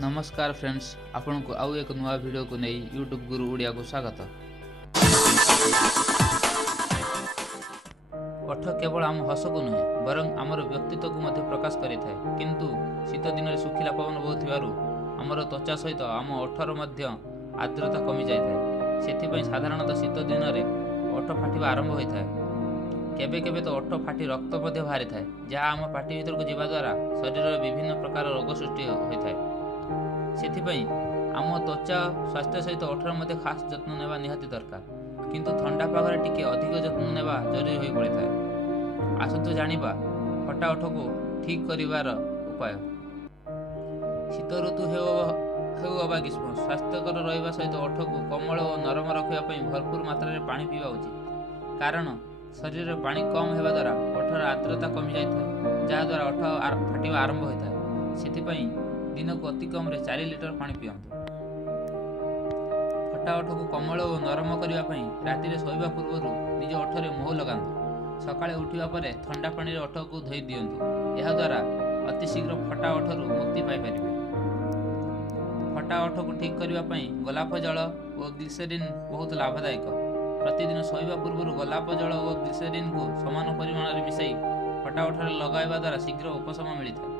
नमस्कार फ्रेंड्स, आपण को आउ एक नुआ वीडियो को नहीं यूट्यूब गुरु उड़िया को स्वागत। ओठ केवल आम हस को नुहे बरं आमर व्यक्तित्व को मध्य प्रकाश करिथाय। किंतु शीत दिन सुखिला पवन बहुथिबारु आमर त्वचा सहित आम ओठर मध्य आर्द्रता कमी जाइथाय। सेथिपई साधारणतः शीत दिन रे ओठ फाटिबा आरंभ होइथाय। केबे केबे तो ओठ फाटी रक्त मध्य बाहरी थाए, जहाँ आम पाटी भीतर को जीवा द्वारा शरीर में विभिन्न प्रकार रोग सृष्टि होइथाय। सेथिपई आम त्वचा स्वास्थ्य सहित ओठर मध्य खास जत्न नेबा निहाती दरकार। किंतु ठंडा पागरे टिके अधिक जत्न नेबा जरूरी होई पड़िथाय। आसतु जानिबा फटा ओठ को ठीक करिवार उपाय। शीत ऋतु हेउ अबा ग्रीष्म स्वास्थ्यकर रहिबा सहित ओठ को कोमल और नरम रखिबा पई भरपूर मात्रा रे पानी पीवा उचित। कारण शरीर में पानी कम हेबा द्वारा ओठर आर्द्रता कमी जाइथाय, जहा द्वारा ओठ फाटिबा आरंभ होइथाय। सेथिपई दिन को अति कम 4 लिटर पानी पियंतु। फटा ओठ को कोमल और नरम करने राति में शोवा पूर्व निज ओठरे मोह लगातु। सकाळे उठिबा परे ठंडा पानी रे ओठ को धोई दियंतु। यह द्वारा अति शीघ्र फटा ओठरू मुक्ति पाई परिबे। फटा ओठ को ठीक करने गोलाप जल और ग्लिसरीन बहुत लाभदायक। प्रतिदिन शोवा पूर्व गोलाप जल और ग्लिसरीन को समान परिमाण में मिसाई फटा ओठरे लगाइबा द्वारा शीघ्र उपशम मिलता है।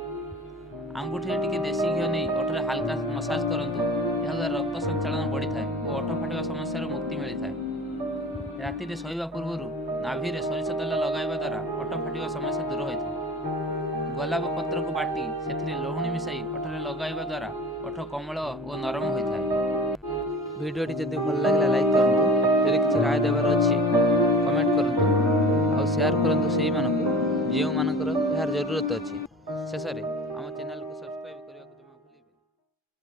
आंगुठी टिके देशी घी नहीं ओठरे हल्का मसाज करंतु। यह द्वारा रक्त संचालन बढ़ी थाए और ओठ फाटिबा समस्या मुक्ति मिलता है। राति रे शोवा पूर्व नाभि रे सरिष तेल लगाइबा द्वारा ओठ फाटिबा समस्या दूर होता है। गोलाप पत्र को बाटी सेथिरे लहुणी मिसाई ओठरे लगाइबा द्वारा ओठ कोमल और नरम होता है। वीडियोटी जदि भल लागला लाइक करंतु, जदि किछि राय देबार अछि कमेंट करंतु और शेयर करंतु सेही मानको जेउ मानकर यार जरूरत अछि। शेष रे